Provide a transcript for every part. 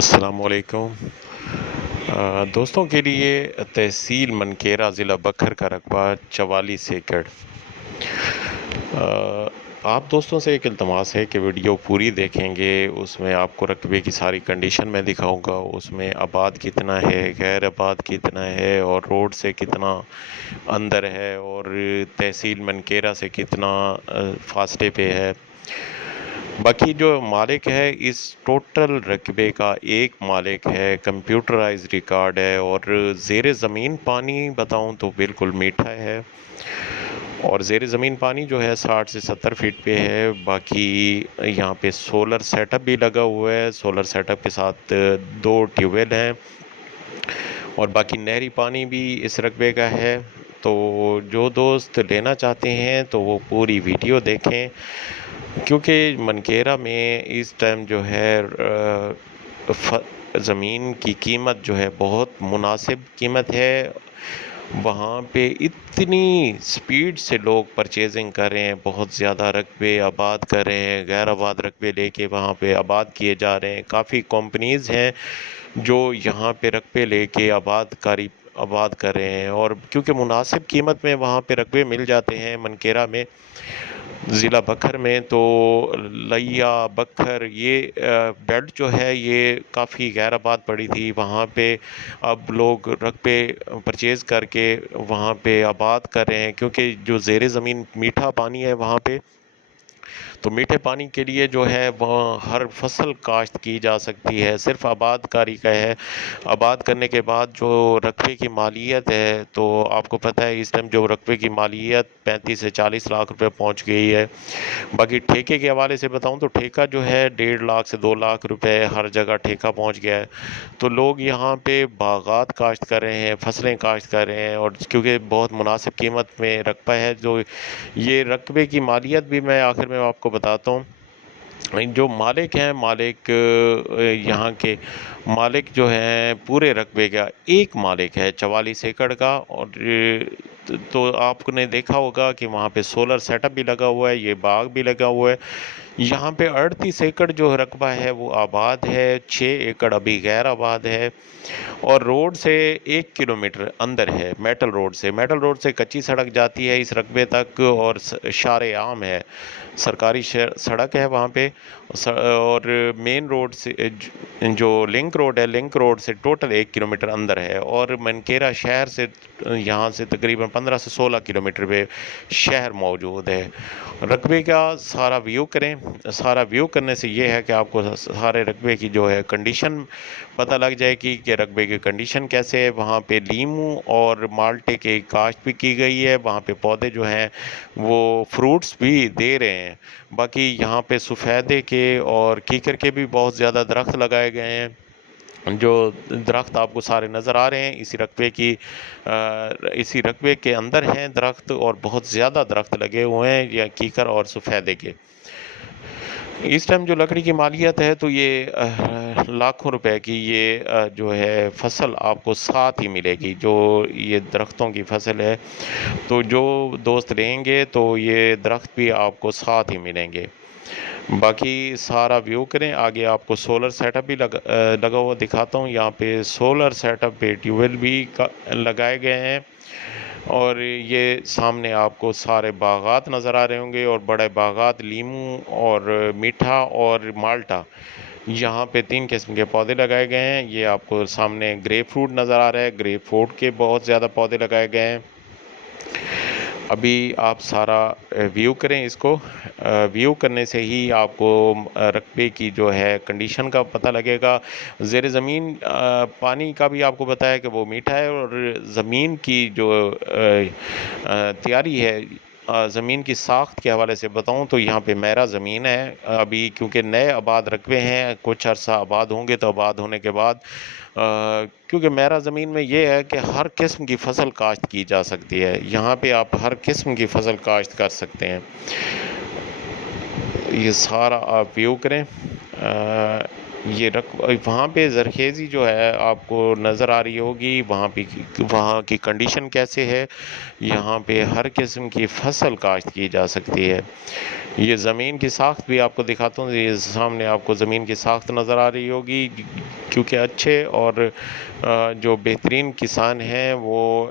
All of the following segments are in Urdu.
السلام علیکم دوستوں کے لیے تحصیل منکیرا ضلع بکھر کا رقبہ 44 ایکڑ۔ آپ دوستوں سے ایک التماس ہے کہ ویڈیو پوری دیکھیں گے، اس میں آپ کو رقبے کی ساری کنڈیشن میں دکھاؤں گا، اس میں آباد کتنا ہے، غیر آباد کتنا ہے، اور روڈ سے کتنا اندر ہے، اور تحصیل منکیرا سے کتنا فاصلے پہ ہے۔ باقی جو مالک ہے اس ٹوٹل رقبے کا ایک مالک ہے، کمپیوٹرائز ریکارڈ ہے، اور زیر زمین پانی بتاؤں تو بالکل میٹھا ہے، اور زیر زمین پانی جو ہے 60 سے 70 فٹ پہ ہے۔ باقی یہاں پہ سولر سیٹ اپ بھی لگا ہوا ہے، سولر سیٹ اپ کے ساتھ 2 ٹیوب ویل ہیں، اور باقی نہری پانی بھی اس رقبے کا ہے۔ تو جو دوست لینا چاہتے ہیں تو وہ پوری ویڈیو دیکھیں، کیونکہ منکیرا میں اس ٹائم جو ہے زمین کی قیمت جو ہے بہت مناسب قیمت ہے۔ وہاں پہ اتنی سپیڈ سے لوگ پرچیزنگ کر رہے ہیں، بہت زیادہ رقبے آباد کر رہے ہیں، غیر آباد رقبے لے کے وہاں پہ آباد کیے جا رہے ہیں۔ کافی کمپنیز ہیں جو یہاں پہ رقبے لے کے آباد کر رہے ہیں، اور کیونکہ مناسب قیمت میں وہاں پہ رقبے مل جاتے ہیں منکیرا میں، ضلع بکھر میں، تو لیا بکھر یہ بیلٹ جو ہے یہ کافی غیر آباد پڑی تھی، وہاں پہ اب لوگ رقبے پرچیز کر کے وہاں پہ آباد کر رہے ہیں، کیونکہ جو زیر زمین میٹھا پانی ہے وہاں پہ، تو میٹھے پانی کے لیے جو ہے وہاں ہر فصل کاشت کی جا سکتی ہے، صرف آباد کاری کا ہے۔ آباد کرنے کے بعد جو رقبے کی مالیت ہے، تو آپ کو پتہ ہے اس ٹائم جو رقبے کی مالیت 35 سے 40 لاکھ روپے پہنچ گئی ہے۔ باقی ٹھیکے کے حوالے سے بتاؤں تو ٹھیکہ جو ہے 1.5 لاکھ سے 2 لاکھ روپے ہر جگہ ٹھیکہ پہنچ گیا ہے۔ تو لوگ یہاں پہ باغات کاشت کر رہے ہیں، فصلیں کاشت کر رہے ہیں، اور کیونکہ بہت مناسب قیمت میں رقبہ ہے، جو یہ رقبے کی مالیت بھی میں آخر میں آپ کو بتاتا ہوں۔ جو مالک ہیں، مالک یہاں کے مالک جو ہیں پورے رقبے کا ایک مالک ہے 44 ایکڑ کا، اور تو آپ نے دیکھا ہوگا کہ وہاں پہ سولر سیٹ اپ بھی لگا ہوا ہے، یہ باغ بھی لگا ہوا ہے۔ یہاں پہ 38 ایکڑ جو رقبہ ہے وہ آباد ہے، 6 ایکڑ ابھی غیر آباد ہے، اور روڈ سے 1 کلومیٹر اندر ہے، میٹل روڈ سے کچی سڑک جاتی ہے اس رقبے تک، اور شارع عام ہے، سرکاری سڑک ہے وہاں پہ، اور مین روڈ سے جو لنک روڈ ہے، لنک روڈ سے ٹوٹل 1 کلومیٹر اندر ہے، اور منکیرا شہر سے یہاں سے تقریباً 15 سے 16 کلومیٹر پہ شہر موجود ہے۔ رقبے کا سارا ویو کریں، سارا ویو کرنے سے یہ ہے کہ آپ کو سارے رقبے کی جو ہے کنڈیشن پتہ لگ جائے گی کہ رقبے کی کنڈیشن کیسے ہے۔ وہاں پہ لیموں اور مالٹے کی کاشت بھی کی گئی ہے، وہاں پہ پودے جو ہیں وہ فروٹس بھی دے رہے ہیں۔ باقی یہاں پہ سفیدے کے اور کیکر کے بھی بہت زیادہ درخت لگائے گئے ہیں، جو درخت آپ کو سارے نظر آ رہے ہیں اسی رقبے کے اندر ہیں درخت، اور بہت زیادہ درخت لگے ہوئے ہیں یا کیکر اور سفیدے کے۔ اس ٹائم جو لکڑی کی مالیت ہے تو یہ لاکھوں روپے کی یہ جو ہے فصل آپ کو ساتھ ہی ملے گی، جو یہ درختوں کی فصل ہے، تو جو دوست لیں گے تو یہ درخت بھی آپ کو ساتھ ہی ملیں گے۔ باقی سارا ویو کریں، آگے آپ کو سولر سیٹ اپ بھی لگا ہوا دکھاتا ہوں۔ یہاں پہ سولر سیٹ اپ پہ ٹیوب ویل بھی لگائے گئے ہیں، اور یہ سامنے آپ کو سارے باغات نظر آ رہے ہوں گے، اور بڑے باغات لیموں اور میٹھا اور مالٹا، یہاں پہ 3 قسم کے پودے لگائے گئے ہیں۔ یہ آپ کو سامنے گریپ فروٹ نظر آ رہا ہے، گریپ فروٹ کے بہت زیادہ پودے لگائے گئے ہیں۔ ابھی آپ سارا ویو کریں، اس کو ویو کرنے سے ہی آپ کو رقبے کی جو ہے کنڈیشن کا پتہ لگے گا۔ زیر زمین پانی کا بھی آپ کو بتایا کہ وہ میٹھا ہے، اور زمین کی جو تیاری ہے، زمین کی ساخت کے حوالے سے بتاؤں تو یہاں پہ میرا زمین ہے ابھی، کیونکہ نئے آباد رقبے ہیں، کچھ عرصہ آباد ہوں گے، تو آباد ہونے کے بعد کیونکہ میرا زمین میں یہ ہے کہ ہر قسم کی فصل کاشت کی جا سکتی ہے، یہاں پہ آپ ہر قسم کی فصل کاشت کر سکتے ہیں۔ یہ سارا آپ ویو کریں، یہ وہاں پہ زرخیزی جو ہے آپ کو نظر آ رہی ہوگی، وہاں کی کنڈیشن کیسے ہے، یہاں پہ ہر قسم کی فصل کاشت کی جا سکتی ہے۔ یہ زمین کی ساخت بھی آپ کو دکھاتا ہوں، یہ سامنے آپ کو زمین کی ساخت نظر آ رہی ہوگی، کیونکہ اچھے اور جو بہترین کسان ہیں وہ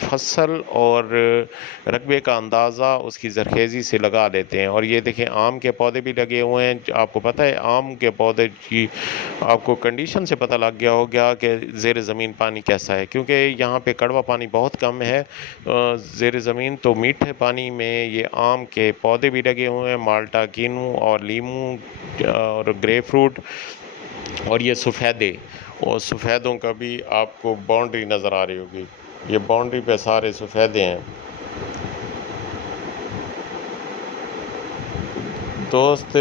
فصل اور رقبے کا اندازہ اس کی زرخیزی سے لگا لیتے ہیں۔ اور یہ دیکھیں آم کے پودے بھی لگے ہوئے ہیں، آپ کو پتہ ہے آم کے پودے کی آپ کو کنڈیشن سے پتہ لگ گیا ہوگا کہ زیر زمین پانی کیسا ہے، کیونکہ یہاں پہ کڑوا پانی بہت کم ہے زیر زمین، تو میٹھے پانی میں یہ آم کے پودے بھی لگے ہوئے ہیں، مالٹا، کینو اور لیمو اور گریپ فروٹ، اور یہ سفیدے، اور سفیدوں کا بھی آپ کو باؤنڈری نظر آ رہی ہوگی، یہ باؤنڈری پہ سارے سفیدے ہیں۔ دوست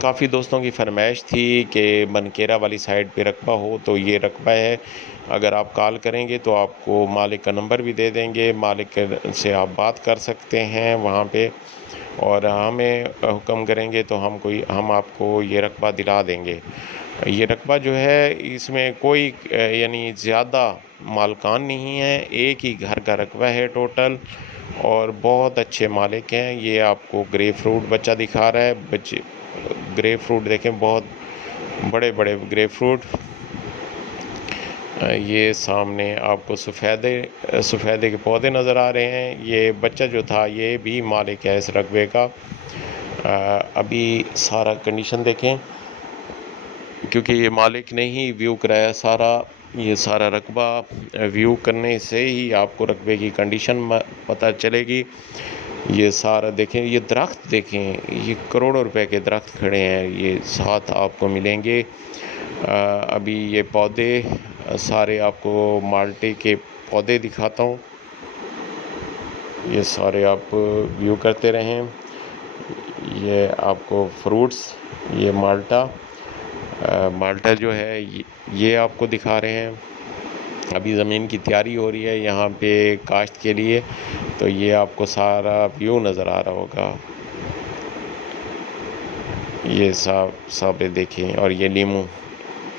کافی دوستوں کی فرمائش تھی کہ منکیرا والی سائڈ پہ رقبہ ہو، تو یہ رقبہ ہے، اگر آپ کال کریں گے تو آپ کو مالک کا نمبر بھی دے دیں گے، مالک سے آپ بات کر سکتے ہیں وہاں پہ، اور ہمیں حکم کریں گے تو ہم آپ کو یہ رقبہ دلا دیں گے۔ یہ رقبہ جو ہے اس میں کوئی یعنی زیادہ مالکان نہیں ہیں، ایک ہی گھر کا رقبہ ہے ٹوٹل، اور بہت اچھے مالک ہیں۔ یہ آپ کو گریپ فروٹ بچہ دکھا رہا ہے، گریپ فروٹ دیکھیں، بہت بڑے بڑے گریپ فروٹ۔ یہ سامنے آپ کو سفیدے کے پودے نظر آ رہے ہیں۔ یہ بچہ جو تھا یہ بھی مالک ہے اس رقبے کا۔ ابھی سارا کنڈیشن دیکھیں، کیونکہ یہ مالک نے ہی ویو کرایا سارا، یہ سارا رقبہ ویو کرنے سے ہی آپ کو رقبے کی کنڈیشن پتہ چلے گی۔ یہ سارا دیکھیں، یہ درخت دیکھیں، یہ کروڑوں روپے کے درخت کھڑے ہیں، یہ ساتھ آپ کو ملیں گے۔ ابھی یہ پودے سارے آپ کو مالٹے کے پودے دکھاتا ہوں، یہ سارے آپ ویو کرتے رہیں۔ یہ آپ کو فروٹس، یہ مالٹا جو ہے یہ آپ کو دکھا رہے ہیں۔ ابھی زمین کی تیاری ہو رہی ہے یہاں پہ کاشت کے لیے، تو یہ آپ کو سارا ویو نظر آ رہا ہوگا۔ یہ سب دیکھیں، اور یہ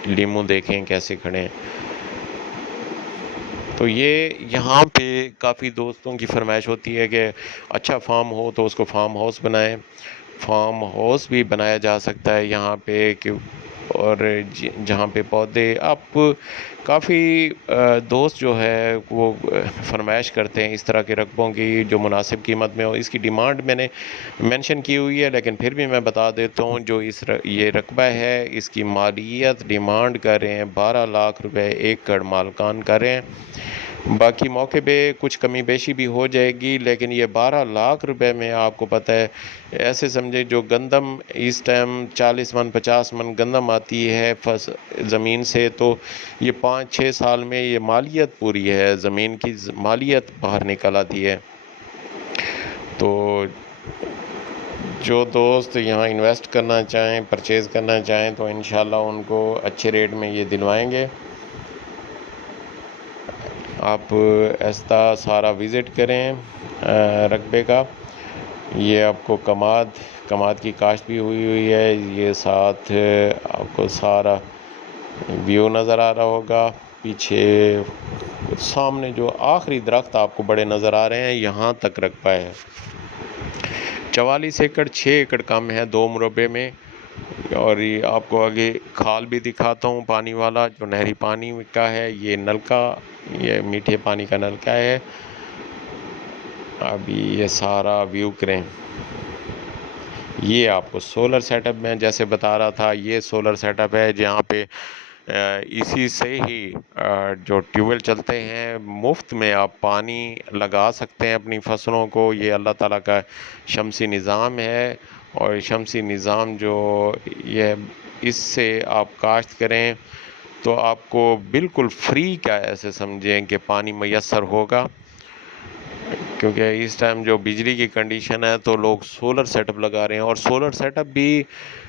لیمو دیکھیں کیسے کھڑے ہیں۔ تو یہ یہاں پہ کافی دوستوں کی فرمائش ہوتی ہے کہ اچھا فارم ہو تو اس کو فارم ہاؤس بنائیں، فارم ہاؤس بھی بنایا جا سکتا ہے یہاں پہ اور جہاں پہ پودے آپ کافی دوست جو ہے وہ فرمائش کرتے ہیں اس طرح کے رقبوں کی جو مناسب قیمت میں ہو۔ اس کی ڈیمانڈ میں نے مینشن کی ہوئی ہے، لیکن پھر بھی میں بتا دیتا ہوں، جو یہ رقبہ ہے اس کی مالیت ڈیمانڈ کر رہے ہیں 12 لاکھ روپے ایکڑ مالکان کر رہے ہیں۔ باقی موقع پہ کچھ کمی بیشی بھی ہو جائے گی، لیکن یہ 12 لاکھ روپے میں آپ کو پتہ ہے، ایسے سمجھے جو گندم اس ٹائم 40 من 50 من گندم آتی ہے زمین سے، تو یہ 5-6 سال میں یہ مالیت پوری ہے، زمین کی مالیت باہر نکل آتی ہے۔ تو جو دوست یہاں انویسٹ کرنا چاہیں، پرچیز کرنا چاہیں، تو انشاءاللہ ان کو اچھے ریٹ میں یہ دلوائیں گے۔ آپ ایسا سارا وزٹ کریں رقبے کا۔ یہ آپ کو کماد کی کاشت بھی ہوئی ہے، یہ ساتھ آپ کو سارا ویو نظر آ رہا ہوگا۔ پیچھے سامنے جو آخری درخت آپ کو بڑے نظر آ رہے ہیں، یہاں تک رقبہ ہے۔ 44 ایکڑ، 6 ایکڑ کم ہے 2 مربع میں۔ اور یہ آپ کو آگے کھال بھی دکھاتا ہوں پانی والا، جو نہری پانی کا ہے، یہ نلکا، یہ میٹھے پانی کا نلکا ہے۔ ابھی یہ سارا ویو کریں۔ یہ آپ کو سولر سیٹ اپ میں جیسے بتا رہا تھا، یہ سولر سیٹ اپ ہے جہاں پہ اسی سے ہی جو ٹیوب ویل چلتے ہیں، مفت میں آپ پانی لگا سکتے ہیں اپنی فصلوں کو۔ یہ اللہ تعالیٰ کا شمسی نظام ہے، اور شمسی نظام جو یہ اس سے آپ کاشت کریں تو آپ کو بالکل فری کا ایسے سمجھیں کہ پانی میسر ہوگا، کیونکہ اس ٹائم جو بجلی کی کنڈیشن ہے تو لوگ سولر سیٹ اپ لگا رہے ہیں، اور سولر سیٹ اپ بھی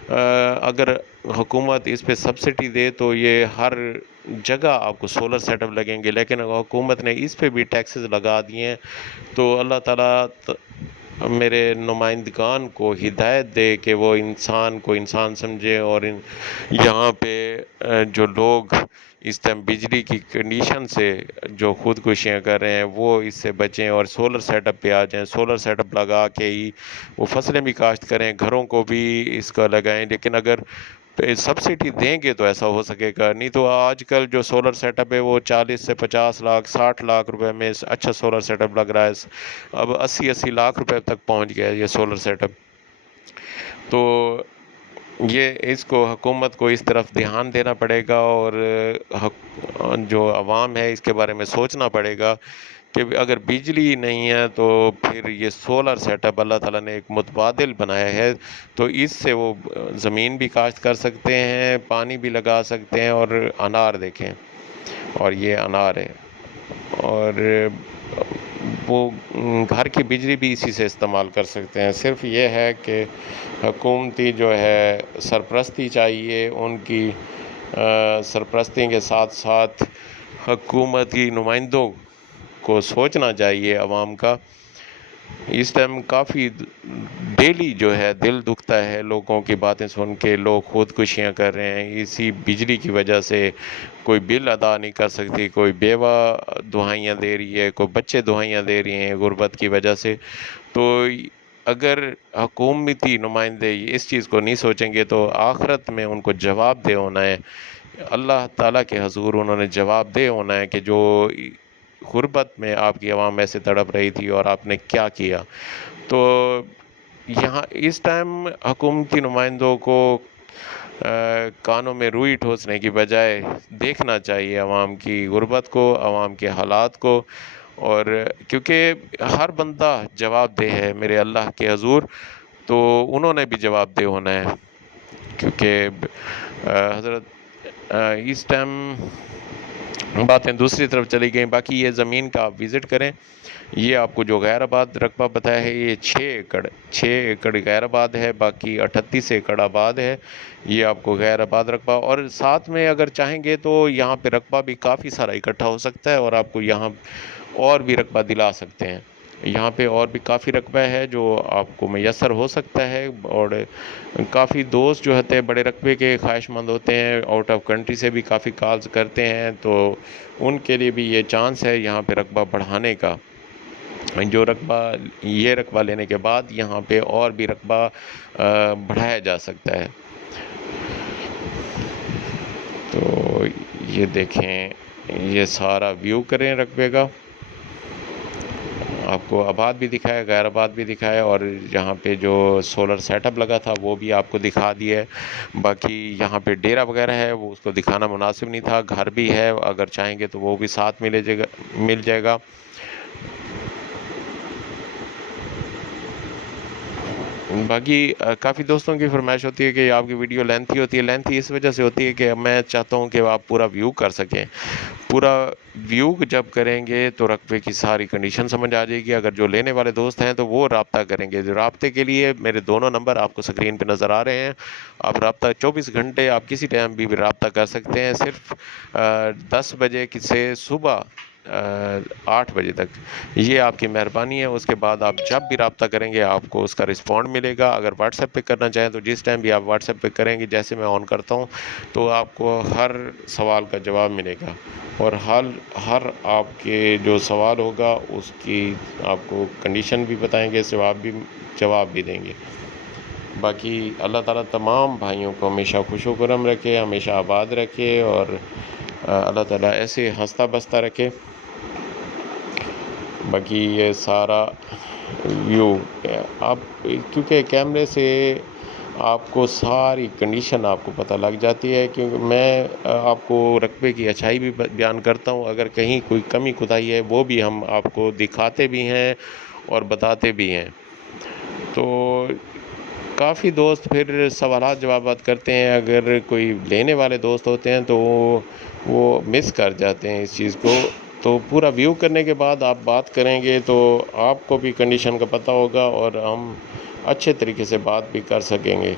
اگر حکومت اس پہ سبسڈی دے تو یہ ہر جگہ آپ کو سولر سیٹ اپ لگیں گے، لیکن حکومت نے اس پہ بھی ٹیکسز لگا دیے ہیں۔ تو اللہ تعالیٰ میرے نمائندگان کو ہدایت دے کہ وہ انسان کو انسان سمجھے، اور یہاں پہ جو لوگ اس ٹائم بجلی کی کنڈیشن سے جو خودکشیاں کر رہے ہیں وہ اس سے بچیں اور سولر سیٹ اپ پہ آ جائیں، سولر سیٹ اپ لگا کے ہی وہ فصلیں بھی کاشت کریں، گھروں کو بھی اس کا لگائیں۔ لیکن اگر سبسڈی دیں گے تو ایسا ہو سکے گا، نہیں تو آج کل جو سولر سیٹ اپ ہے وہ 40 سے 50 لاکھ 60 لاکھ روپے میں اچھا سولر سیٹ اپ لگ رہا ہے، اب 80 لاکھ روپے تک پہنچ گیا ہے یہ سولر سیٹ اپ۔ تو یہ اس کو حکومت کو اس طرف دھیان دینا پڑے گا، اور جو عوام ہے اس کے بارے میں سوچنا پڑے گا کہ اگر بجلی نہیں ہے تو پھر یہ سولر سیٹ اپ اللہ تعالیٰ نے ایک متبادل بنایا ہے، تو اس سے وہ زمین بھی کاشت کر سکتے ہیں، پانی بھی لگا سکتے ہیں، اور انار دیکھیں، اور یہ انار ہے، اور وہ گھر کی بجلی بھی اسی سے استعمال کر سکتے ہیں۔ صرف یہ ہے کہ حکومتی جو ہے سرپرستی چاہیے، ان کی سرپرستی کے ساتھ ساتھ حکومتی نمائندوں کو سوچنا چاہیے عوام کا۔ اس ٹائم کافی ڈیلی جو ہے دل دکھتا ہے لوگوں کی باتیں سن کے، لوگ خودکشیاں کر رہے ہیں اسی بجلی کی وجہ سے، کوئی بل ادا نہیں کر سکتی، کوئی بیوہ دہائیاں دے رہی ہے، کوئی بچے دہائیاں دے رہی ہیں غربت کی وجہ سے۔ تو اگر حکومتی نمائندے اس چیز کو نہیں سوچیں گے تو آخرت میں ان کو جواب دہ ہونا ہے، اللہ تعالیٰ کے حضور انہوں نے جواب دہ ہونا ہے کہ جو غربت میں آپ کی عوام ایسے تڑپ رہی تھی اور آپ نے کیا کیا۔ تو یہاں اس ٹائم حکومتی نمائندوں کو کانوں میں روئی ٹھوسنے کی بجائے دیکھنا چاہیے عوام کی غربت کو، عوام کے حالات کو، اور کیونکہ ہر بندہ جواب دہ ہے میرے اللہ کے حضور، تو انہوں نے بھی جواب دہ ہونا ہے، کیونکہ حضرت اس ٹائم باتیں دوسری طرف چلی گئیں۔ باقی یہ زمین کا آپ وزٹ کریں، یہ آپ کو جو غیر آباد رقبہ بتایا ہے یہ 6 ایکڑ غیر آباد ہے، باقی 38 ایکڑ آباد ہے، یہ آپ کو غیر آباد رقبہ، اور ساتھ میں اگر چاہیں گے تو یہاں پہ رقبہ بھی کافی سارا اکٹھا ہو سکتا ہے، اور آپ کو یہاں اور بھی رقبہ دلا سکتے ہیں، یہاں پہ اور بھی کافی رقبہ ہے جو آپ کو میسر ہو سکتا ہے۔ اور کافی دوست جو ہوتے ہیں بڑے رقبے کے خواہش مند ہوتے ہیں، آؤٹ آف کنٹری سے بھی کافی کالز کرتے ہیں، تو ان کے لیے بھی یہ چانس ہے یہاں پہ رقبہ بڑھانے کا، جو یہ رقبہ لینے کے بعد یہاں پہ اور بھی رقبہ بڑھایا جا سکتا ہے۔ تو یہ دیکھیں، یہ سارا ویو کریں رقبے کا، آپ کو آباد بھی دکھایا، غیر آباد بھی دکھایا، اور یہاں پہ جو سولر سیٹ اپ لگا تھا وہ بھی آپ کو دکھا دیا ہے۔ باقی یہاں پہ ڈیرا وغیرہ ہے وہ اس کو دکھانا مناسب نہیں تھا، گھر بھی ہے، اگر چاہیں گے تو وہ بھی ساتھ مل جائے گا۔ باقی کافی دوستوں کی فرمائش ہوتی ہے کہ آپ کی ویڈیو لینتھی ہوتی ہے، لینتھی اس وجہ سے ہوتی ہے کہ میں چاہتا ہوں کہ آپ پورا ویو کر سکیں، پورا ویو جب کریں گے تو رقبے کی ساری کنڈیشن سمجھ آ جائے گی۔ اگر جو لینے والے دوست ہیں تو وہ رابطہ کریں گے، رابطے کے لیے میرے دونوں نمبر آپ کو سکرین پہ نظر آ رہے ہیں، آپ رابطہ 24 گھنٹے آپ کسی ٹائم بھی رابطہ کر سکتے ہیں، صرف 10 بجے سے صبح 8 بجے تک، یہ آپ کی مہربانی ہے۔ اس کے بعد آپ جب بھی رابطہ کریں گے آپ کو اس کا رسپونڈ ملے گا۔ اگر واٹس ایپ پہ کرنا چاہیں تو جس ٹائم بھی آپ واٹس ایپ پہ کریں گے، جیسے میں آن کرتا ہوں تو آپ کو ہر سوال کا جواب ملے گا، اور ہر آپ کے جو سوال ہوگا اس کی آپ کو کنڈیشن بھی بتائیں گے، جواب بھی دیں گے۔ باقی اللہ تعالیٰ تمام بھائیوں کو ہمیشہ خوش و خرم رکھے، ہمیشہ آباد رکھے، اور اللہ تعالیٰ ایسے ہنستا بستا رکھے۔ باقی یہ سارا ویو آپ کیونکہ کیمرے سے آپ کو ساری کنڈیشن آپ کو پتہ لگ جاتی ہے، کیونکہ میں آپ کو رقبے کی اچھائی بھی بیان کرتا ہوں، اگر کہیں کوئی کمی کوتاہی ہے وہ بھی ہم آپ کو دکھاتے بھی ہیں اور بتاتے بھی ہیں۔ تو کافی دوست پھر سوالات جوابات کرتے ہیں، اگر کوئی لینے والے دوست ہوتے ہیں تو وہ مس کر جاتے ہیں اس چیز کو، تو پورا ویو کرنے کے بعد آپ بات کریں گے تو آپ کو بھی کنڈیشن کا پتہ ہوگا، اور ہم اچھے طریقے سے بات بھی کر سکیں گے۔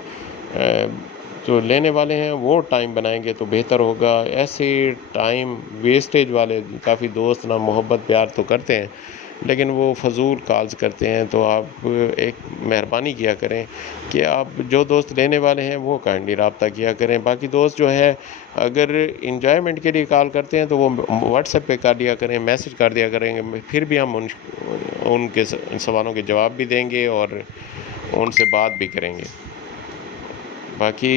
جو لینے والے ہیں وہ ٹائم بنائیں گے تو بہتر ہوگا، ایسے ٹائم ویسٹیج والے کافی دوست نہ محبت پیار تو کرتے ہیں لیکن وہ فضول کالز کرتے ہیں، تو آپ ایک مہربانی کیا کریں کہ آپ جو دوست لینے والے ہیں وہ کائنڈلی رابطہ کیا کریں۔ باقی دوست جو ہے اگر انجوائمنٹ کے لیے کال کرتے ہیں تو وہ واٹس ایپ پہ کر دیا کریں، میسج کر دیا کریں گے، پھر بھی ہم ان کے سوالوں کے جواب بھی دیں گے اور ان سے بات بھی کریں گے۔ باقی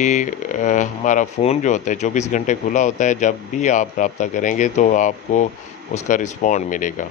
ہمارا فون جو ہوتا ہے 24 گھنٹے کھلا ہوتا ہے، جب بھی آپ رابطہ کریں گے تو آپ کو اس کا رسپونڈ ملے گا۔